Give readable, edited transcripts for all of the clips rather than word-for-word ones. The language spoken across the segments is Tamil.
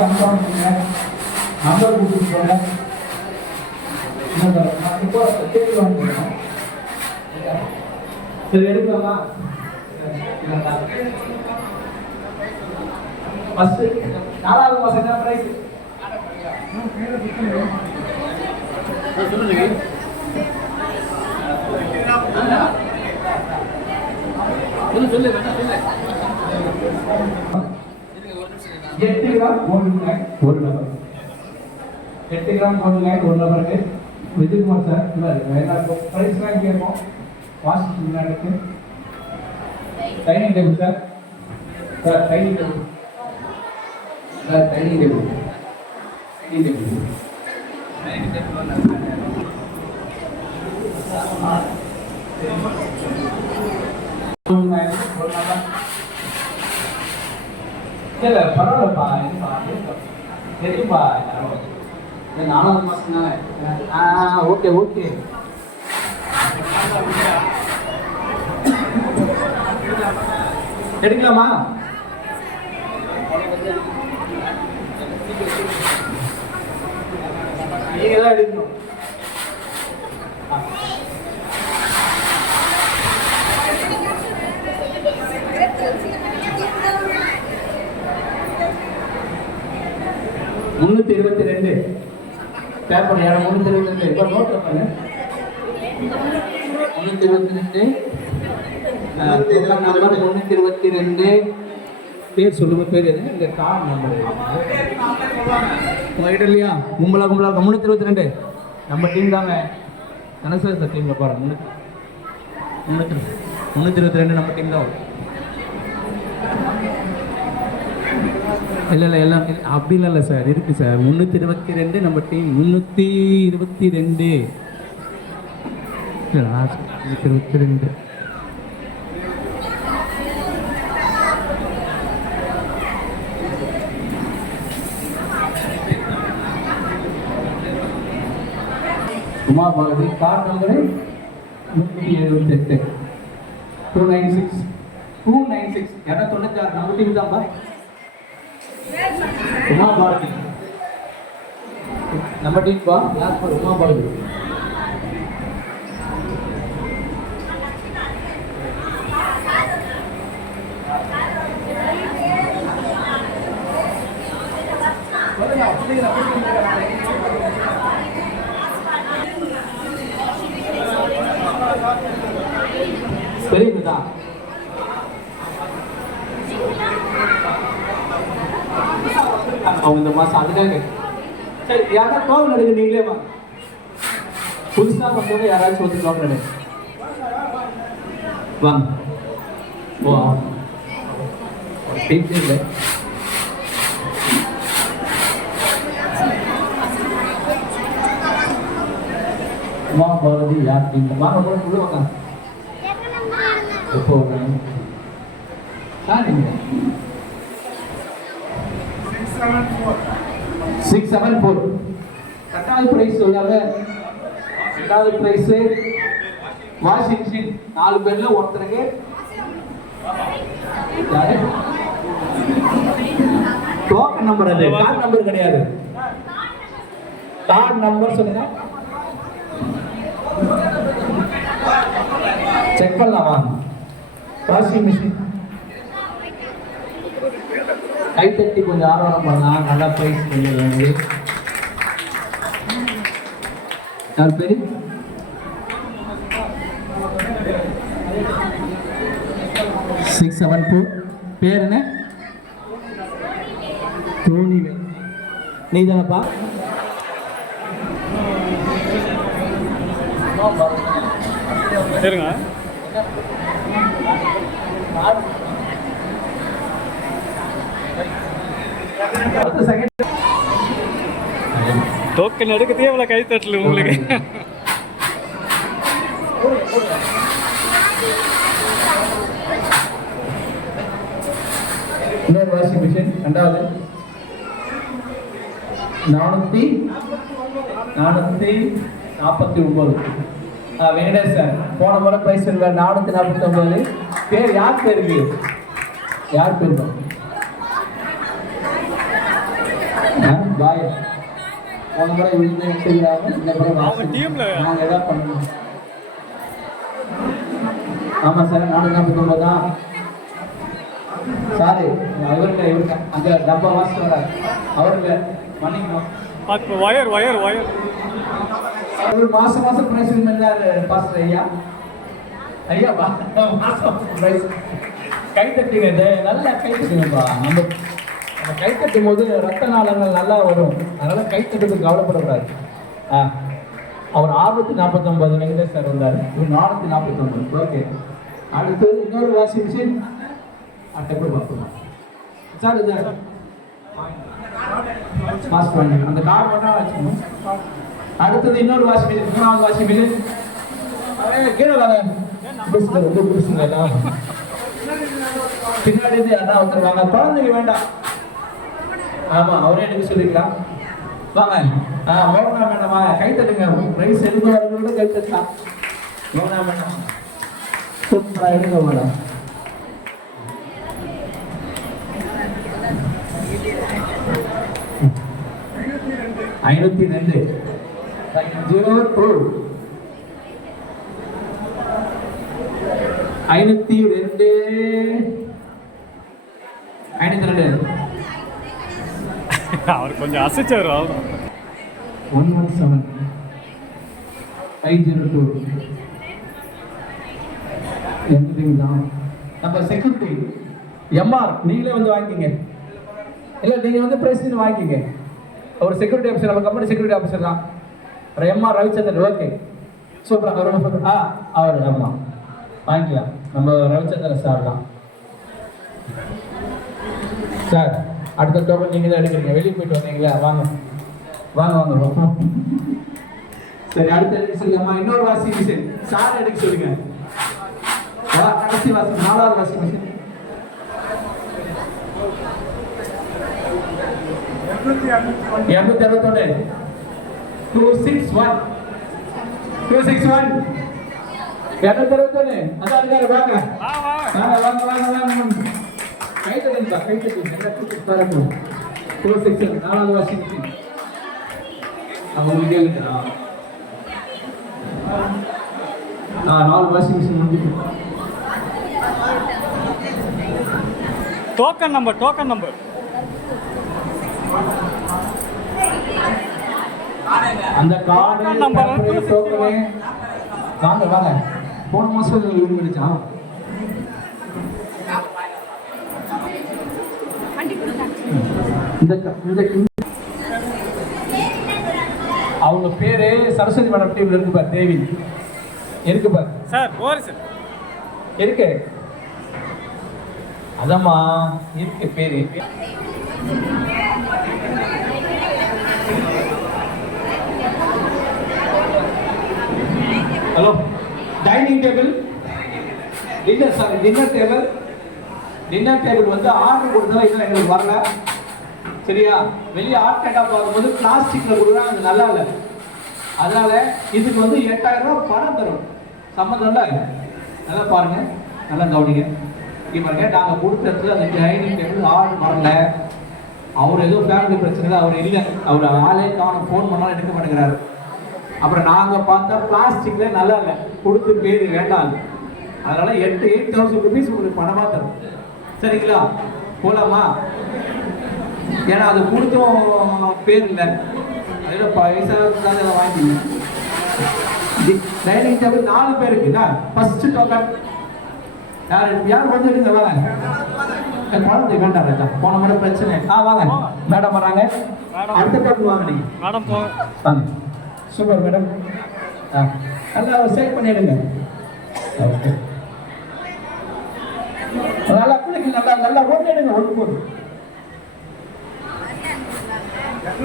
நம்பர் கொடுத்துருக்கோங்க. இப்போ கேள்வி வாங்கிக்கிறோம். சரி எடுக்கலாமா? ஃபர்ஸ்ட் 4வது மாசம் என்ன பிரைஸ்? சொல்லுங்க. சொல்லு 8 கிராம் கோல்டு காயின் ஒரு நபர். 8 கிராம் கோல்டு காயின் ஒரு நபருக்கு விஜயகுமார் சார் எல்லாருக்கும் பிரைஸ்லாம் கேட்போம். வாசிச்சு முன்னாடி dining table sir. Sir dining table. Sir dining table. Dining table. Dining table இல்ல பரவாயில்லப்பா. எதுப்பா 4வது மாசம் தானே. Okay okay. எடுக்கலாமா? நீங்க தான் எடுக்கணும். முன்னூத்தி 22 பேப்பர் யாரும் 322 இப்போ நோட் பண்ணு. 322 நம்பர் 322 பேர் சொல்லுங்க. பேர் எது? இந்த கார்டு நம்பர் உங்ககிட்ட இல்லையா? கும்பலா 322 நம்ம டீம் தாங்க. கனசா டீம்ல பாருங்க. 322 நம்ம டீம் தான். இல்லை எல்லாம் அப்படி இல்லை சார். இருக்குது சார் 322 நம்ம டீம். 322 322 உமாபாரதி. கார்டு நம்பரு 178 296 296 நம்ம டீம் தான்ப்பா. உமாபாரதி நம்ம டீம் பா. யார் பாரு? உமாபாரதி. தெரியுதா? அவங்க இந்த மாசம் அதுக்காக. சரி யாராவது டோக்கன் எடுங்க. நீங்களே வாங்க. புதுசா வந்தவங்க யாராச்சும் வந்து டோக்கன் எடுங்க. வாங்க. ஓ டீம் இல்லை. உமாபாரதி யார் டீம்? வாங்க கூட உள்ள வாங்க. எப்போ வாங்க? சார் 674 ரெண்டாவது பிரைஸ் சொன்னாங்க. ரெண்டாவது பிரைஸ் வாஷிங் மிஷின். 4 பேர்ல ஒருத்தருக்கு டோக்கன் நம்பர். அது கார்டு நம்பர் கிடையாது. கார்டு நம்பர் சொல்லுங்க. செக் பண்ணலாமா? வாஷிங் மிஷின் கைத்தட்டி கொஞ்சம் ஆர்வம் பண்ணலாம். நல்லா பிரைஸ் பண்ணிடுவாங்க. யார் பேரு? சிக்ஸ் 674 பேர் என்ன? தோனிவேல். நீ தானப்பா? சரிங்க. டோக்கன் எடுக்கதே இவ்வளோ கை தட்டல உங்களுக்கு. இன்னொரு வாஷிங் மிஷின். ரெண்டாவது 449 வெங்கடேஷ் சார். போன முறை பிரைஸ் 449. பேர் யார் பேருக்கு? யார் பேர்? பாய் போன முறை விழுந்து தெரியாம இந்த முறை நாங்கள் எதாவது பண்ணணும். ஆமாம் சார், 449 தான். சாரி, இவருக்கு அந்த டப்பா வாசிட்டு வரார், அவருக்கு மன்னிக்கணும். வயர் வயர் வயர் அவர் மாசம் பிரைஸ் வின் பண்ணார் பாஸ்டர் ஐயா. ஐயா மாசம் பிரைஸ் கை தட்டுங்க, நல்லா கை தட்டுங்கப்பா. நம்ம கை தட்டும் போது ரத்த நாளங்கள் நல்லா வரும், அதனால கை தட்டுக்கு கவலைப்படக்கூடாது. அவர் 649 சார் வந்தார், இவர் 449. ஓகே, அடுத்து இன்னொரு வாஷிங் மிஷின். அடுத்த எப்படி பார்க்கலாம் சார்? இது பாஸ் பண்ணி அந்த கார்டு மட்டும் வச்சுக்கணும். அடுத்தது இன்னொரு வாஷிங் மிஷின், 3வது வாஷிங் மிஷின். கீழே எல்லாம் பின்னாடி இருந்து யாரா வந்துருவாங்க, குழந்தைங்க வேண்டாம். ஆமா, அவரே எனக்கு சொல்லிக்கலாம். வாங்க, மோகனா மேடம் வாங்க, கை தட்டுங்க. பிரைஸ் எடுக்கிறவங்களோட கை தட்டலாம். மோகனா மேடம் சூப்பரா எடுங்க மேடம். ஐநூத்தி 2 502 அவர் கொஞ்சம் அசைச்சார். 117 502 நம்ம செக்யூரிட்டி எம்ஆர் நீங்களே வந்து வாங்கிக்கிங்க. இல்லை, நீங்கள் வந்து பிரசிடென்ட் வாங்கிக்கிங்க. அவர் செக்யூரிட்டி ஆஃபீஸர், நம்ம கம்பெனி செக்யூரிட்டி ஆஃபீஸர் தான். எம்ஆர் ரவிச்சந்திரன். ஓகே, சூப்பராக. அவர் ஆமாம், வாங்கிக்கலாம். நம்ம ரவிச்சந்திரன் சார் தான். சார், அடுத்த டோக்கன் நீங்கள் தான் எடுக்கிறீங்க. வெளியே போயிட்டு வந்தீங்களா? வாங்க வாங்க வாங்க. சரி, அடுத்த எடுக்க சொல்லுங்கம்மா. இன்னொரு வாஷிங் மிஷின் சார் எடுக்க சொல்லுங்க. கடைசி வாஷிங், 4வது வாஷிங் மிஷின். 261 261 261 261. அதான் இருக்காரு, வாங்க வாங்க வாங்க வாங்க. கை தட்டுங்க, கை தட்டுங்க. 261 4வது வாஷிங் மிஷின். உங்களுக்கு கேட்குதா? 4 வாஷிங் மிஷின் முடிஞ்சு. டோக்கன் நம்பர் அந்த கார்டு நம்பர் டோக்கன். வாங்க வாங்க. போன மாசம் யூஸ் பண்ணிச்சா? அவங்க பேரு சரஸ்வதி மேடம் டீம்ல இருக்கு பாரு, தேவி இருக்கு பாரு சார். ஓர் சார் இருக்கு, அதம்மா இருக்கு பேரு. Hello, dining table, dinner table வந்து ஆர்டர் கொடுத்தா இன்னும் எங்களுக்கு வரல. சரியா? வெளியே ஆர்டேட்டா பார்க்கும்போது பிளாஸ்டிக்ல கொடுக்குறாங்க, அது நல்லா இல்லை. அதனால இதுக்கு வந்து 8000 ரூபாய் பணம் தரும். சம்மந்தம் இல்லை, நல்லா பாருங்க, நல்லா கவனிங்க. இங்கே பாருங்க, நாங்கள் கொடுத்தது அந்த டைனிங் டேபிள் ஆர்டர் வரல. அவர் ஏதோ ஃபேமிலி பிரச்சனை, அவர் இல்லை, அவர் ஆளே காணும், ஃபோன் பண்ணாலும் எடுக்க மாட்டேங்கிறாரு. அப்புறம் நாங்கள் பார்த்தா பிளாஸ்டிக்ல நல்லா இல்லை, கொடுத்து பேர் வேண்டாம். அதனால 8,000 ருபீஸ் உங்களுக்கு பணமாக தரும். சரிங்களா? போலாமா? ஏன்னா அது கொடுத்தும் பேர் இல்லை, அதில் பைசா தான் வாங்கிங்க. டைனிங் டேபிள் 4 பேருக்கு ஃபர்ஸ்ட் டோக்கன். யார் வந்து எடுங்க, வாங்க. குழந்தை வேண்டாம், போன முறை பிரச்சனை. வாங்க மேடம் வராங்க. அடுத்த டோக்கன் வாங்க, நீங்க மேடம் வாங்க. சூப்பர் மேடம், நல்லா சேவ் பண்ணிடுங்க. ஓகே, நல்லா பிள்ளைங்க நல்லா நல்லா ஓட்டிடுங்க. ஒன்று போது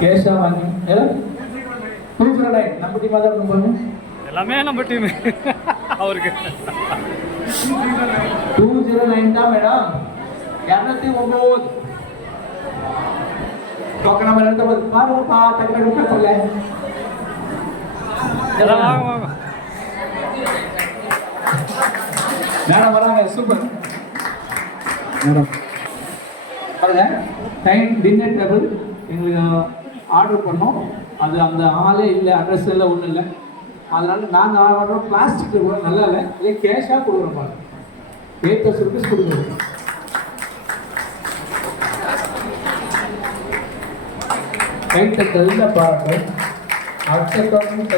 கேஷா வாங்கி 209 நம்ம டீமா தான் இருக்கும். எல்லாமே நம்ம டீம். அவருக்கு 209 தான் மேடம். 209 டோக்கன் நம்பர் எடுத்து பாருங்கப்பா. டக்குனு ரூபாய் போடல. வாங்க மேடம் வராங்க. சூப்பர் மேடம் பாருங்க. டைம் டின்னர் டேபிள் எங்களுக்கு ஆர்டர் பண்ணோம். அது அந்த ஆளே இல்லை, அட்ரஸ் இல்லை, ஒன்றும் இல்லை. அதனால நாங்கள் ஆர்டர் பிளாஸ்டிக்கில் கூட நல்லா இல்லை, இதே கேஷாக கொடுக்குறோம் பாருங்க. 8,000 rupees கொடுக்குறோம். கைத்தட்டல் பாருங்க. அடுத்த டோக்கன்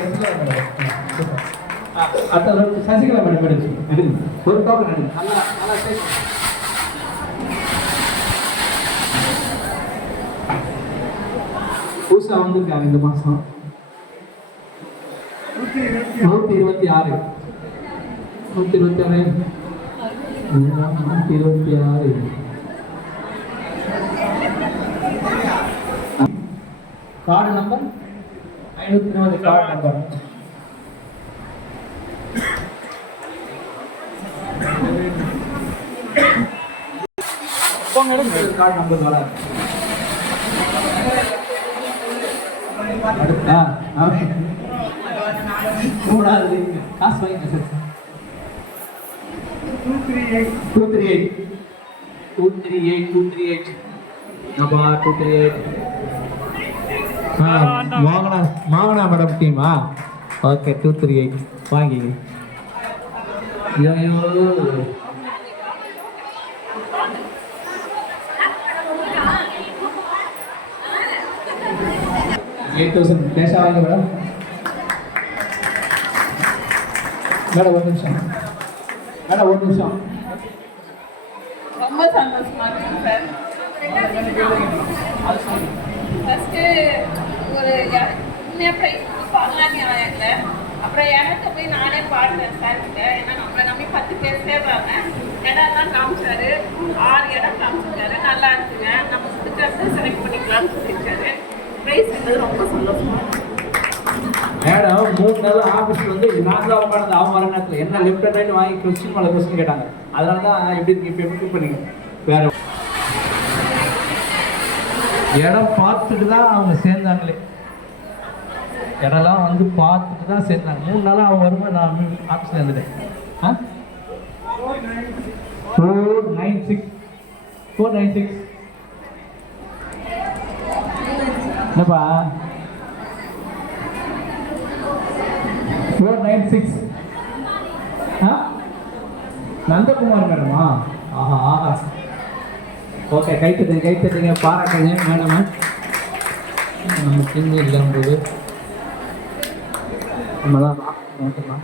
சசிகலா மேடம் எடுங்க. ஒரு டோக்கன் எடுங்க. நல்லா நல்லா சேர்த்து புதுசாக வந்திருக்காங்க இந்த மாதம். 126 card number 520 card number. Card number வராது. மூணாவது காசு வாங்கிக்க சார். 238 நம்பர் 238. மாங்கனா மேடம் டீமா. ஓகே 238 வாங்கி. ஐயோ 8,000 கேஷா வாங்க மேடம். மேடம் ஒரு நிமிஷம். ரொம்ப சந்தோஷமா இருக்கு சார். ஃபர்ஸ்ட் ஒரு பாடலான்னு ஆயாங்க. அப்புறம் எனக்கு போய் நானே பாடுறேன் சார் கிட்ட. ஏன்னா நம்மளை நம்பி 10 பேர் சேர்றாங்க. இடம்லாம் காமிச்சாரு, 6 இடம் காமிச்சிருக்காரு. நல்லா இருக்குங்க, நம்ம பிடிச்சது செலக்ட் பண்ணிக்கலாம்னு சொல்லியிருக்காரு. ப்ரைஸ் வந்து ரொம்ப சந்தோஷமா இருக்கு. மேடம் 3 நாள் ஆஃபீஸ் வந்து நான் தான் உட்காந்து அவங்க வர நேரத்தில் என்ன லெஃப்ட் அண்ட் ரைட் வாங்கி கொஸ்டின் மேலே கொஸ்டின் கேட்டாங்க. அதனால தான் எப்படி இருக்கு இப்போ எப்படி பண்ணீங்க. வேற இடம் பார்த்துட்டு தான் அவங்க சேர்ந்தாங்களே. இடம்லாம் வந்து பார்த்துட்டு தான் சேர்ந்தாங்க. 3 நாளாக அவங்க வரும்போது நான் ஆஃபீஸில் இருந்துட்டேன். 496 என்னப்பா 496 நந்தகுமார் மேடமா? ஆஹா ஓகே. கைத்தட்டுங்க பாராட்டுங்க மேடமா. நம்ம டீம் இல்லைம்போது நம்ம தான் ஓகேம்மா.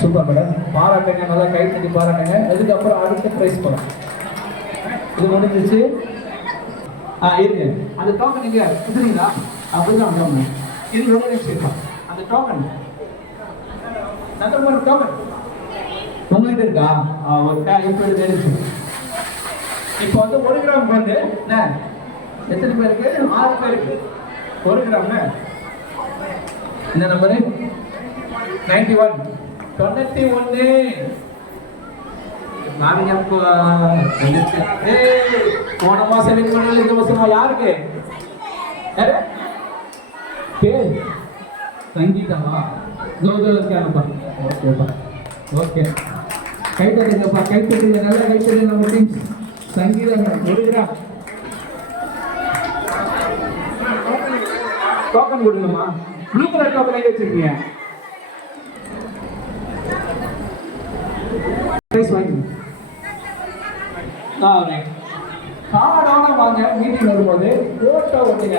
சூப்பர் மேடம், பாராட்டுங்க, நல்லா கைத்தட்டி பாராட்டுங்க. அதுக்கப்புறம் அடுத்த ப்ரைஸ் போகலாம். இது முடிஞ்சிச்சு. இருங்க, அந்த டோக்கன் நீங்க கொடுத்துறீங்களா? அப்படிதான் டோக்கன் இது ஒரே விஷயம். அந்த டோக்கன் நந்தகுமார் டோக்கன் உங்ககிட்ட இருக்கா? இப்போ வந்து 1 கிராம் வந்து எத்தனை பேருக்கு? 6 பேருக்கு 1 கிராம். இந்த நம்பரு 91 போன மாசம் வின் பண்ணல, இந்த மாசமா யாருக்கு? பேர் சங்கீதாவா? இருக்காங்கப்பா. ஓகேப்பா, ஓகே. கைத்தட்டுங்கப்பா, கைத்தட்டுங்க, நல்லா கைத்தட்டுங்க. நம்ம டீம் சங்கீதா 1 கிராம் டோக்கன் கொடுங்கம்மா. ப்ளூ கலர் டோக்கன் எங்க வச்சிருக்கீங்க? ப்ரைஸ் வாங்கி கார்டான வாங்க. மீட்டிங் வரும்போது போட்டோ ஒட்டுங்க.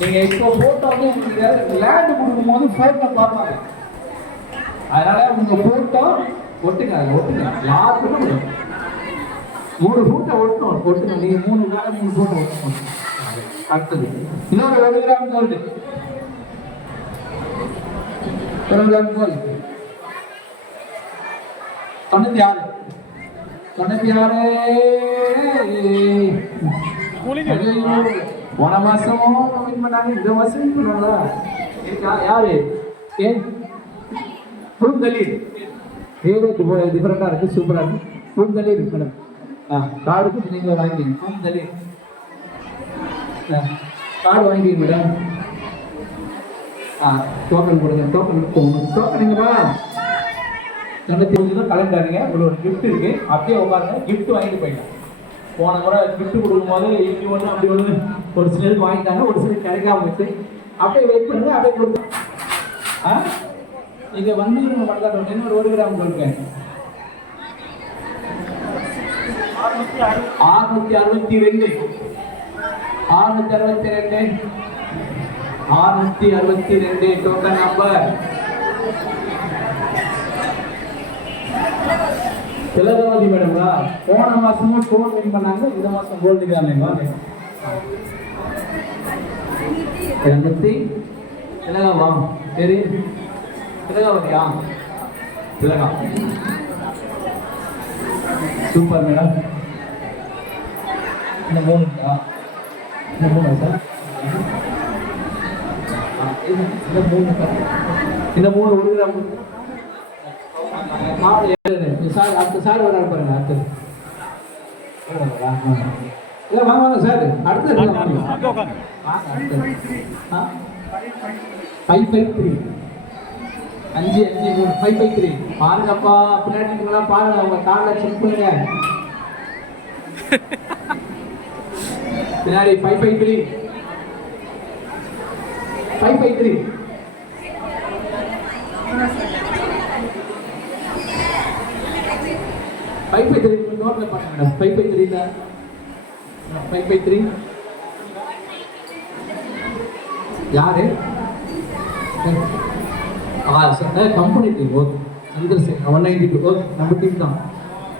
நீங்க இப்போ போட்டோ வந்து உங்களுக்கு லேண்ட் கொடுக்கும்போது போட்டோ பார்ப்பாங்க. அதனால உங்க போட்டோ ஒட்டுங்க. யாருக்கும் 3 போட்டோ ஒட்டுங்க. நீங்க 3 போட்டோ ஒட்டணும். அடுத்தது இன்னொரு 1 கிராம் கோல்டு. 1 கிராம் கோல்டு 96 போன மாசமும் வின் பண்ணாங்க, இந்த மாசம் வின் பண்ணுவாங்களா? இருக்கா யாரு? பூந்தலி டிஃபரெண்டா இருக்கு, சூப்பரா இருக்கு. பூந்தலி இருக்கு மேடம். கார்டுக்கு நீங்க வாங்கிங்க. பூந்தலி கார்டு வாங்கிங்க மேடம். டோக்கன் கொடுங்க. டோக்கன் எங்கப்பா? தொண்ணூத்தி தான் கலந்துறாங்க. ஒரு கிஃப்ட் இருக்கு, அப்படியே உட்காருங்க, கிஃப்ட் வாங்கிட்டு போயிடலாம். போன முறை கிஃப்ட் கொடுக்கும்போது இப்படி ஒன்று அப்படி ஒன்று ஒரு சிலருக்கு வாங்கிட்டாங்க, ஒரு சிலருக்கு கிடைக்காம போச்சு. அப்படியே வெயிட் பண்ணுங்க, அப்படியே கொடுத்து இங்கே வந்து மட்டும் இன்னொரு 1 கிராம் கொடுக்கேன். 662 டோக்கன் நம்பர். திலகவதி மேடம்ங்களா? போன மாசமும் கோல்டு வின் பண்ணாங்க, இந்த மாசம் கோல்டு தானேங்களா? திலகவா? சரி, திலகவதியா? திலகா, சூப்பர் மேடம். இந்த 3 சார், இந்த 3 சார், இந்த 3 1 கிராம் சார். அடுத்த சார் வராது பாருங்க. அடுத்தது இல்லை வாங்க சார், அடுத்தது 553 553 பாருங்கப்பா. பின்னாடி பாருங்க, அவங்க கார்டில் செக் பண்ணுங்க. பின்னாடி 553 553 நோட்ல பாருங்க மேடம். 553 553 யாரு? Sir company team. Okay, Chandrasekhar 192. Okay, நம்ம டீம் தான்.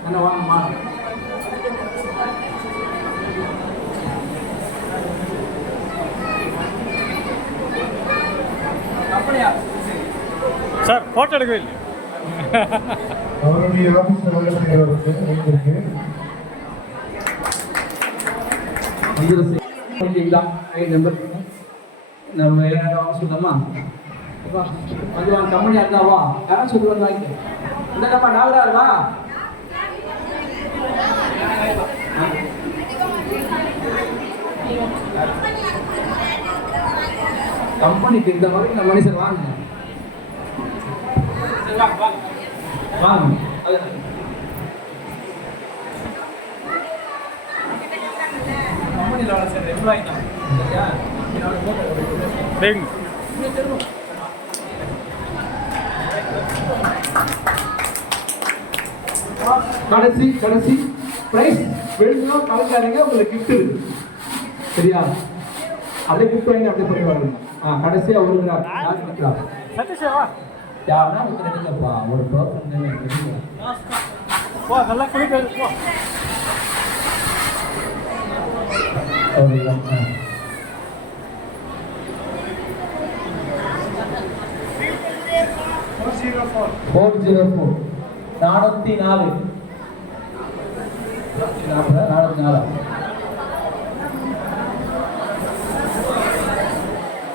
என்ன வாங்கம்மா? கம்பெனியா சார்? ஃபோட்டோ எடுக்கவே இல்லை. அவருடைய ஆஃபீஸ் வேலை செய்கிறவருக்கு இருக்கு. நம்ம யாராவது சொல்லலாமா? அதுவான் கம்பெனியா இருந்தாவா? யாரும் சொல்லுவாங்க. இந்த நம்ம நாகராஜா கம்பெனிக்கு இந்த மாதிரி இந்த மனுஷன் வாங்க வாங்க. கம்பெனியில் வேலை செய்கிற எம்ப்ளாயி தான். சரியா? கடைசி பிரைஸ் வெளியும் கலக்காரங்க, உங்களுக்கு கிஃப்ட் இருக்கு. சரியா? அப்படியே கிஃப்ட் வாங்கி அப்படியே பண்ணி வரணும். கடைசியா 1 கிராம் யாருன்னா எடுங்கப்பா. ஒரு ப்ரோக்ராம் நல்லா குளிக்க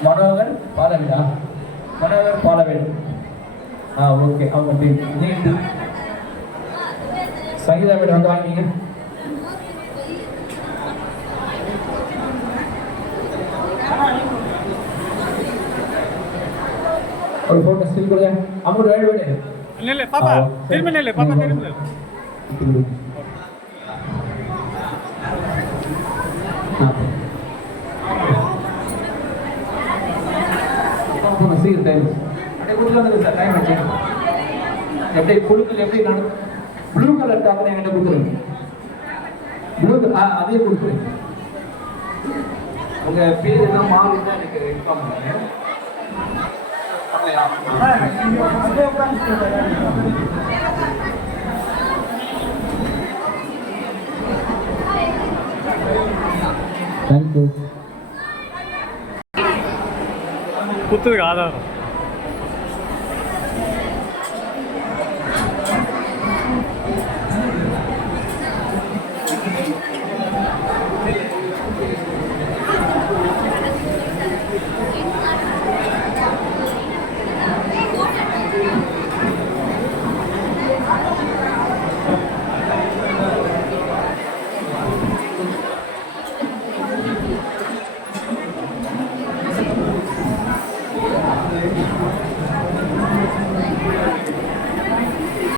மனோகர் பாலவேடா? மனோகர் பாலவேடு. ஓகே, அவங்க நீட்டு சங்கீதா மேடம் வந்து வாங்கிங்க. ஒரு போட்டோ ஸ்டில் கொடுங்க. அமௌண்ட் வேணும் வேணும். இல்லை பாப்பா திரும்ப இல்லை பாப்பா திரும்ப. சீக்கிரம் டைம் அப்படியே கொடுத்துருங்க சார். டைம் ஆச்சு. எப்படி குழுக்கள் எப்படி நடக்கும்? ப்ளூ கலர் டாக்டர் என்கிட்ட கொடுத்துருங்க. ப்ளூ அதே கொடுத்துருங்க. உங்கள் பேர் என்ன மாறுன்னு எனக்கு இன்ஃபார்ம் பண்ணுங்க. குத்துக்கு ஆதாரம்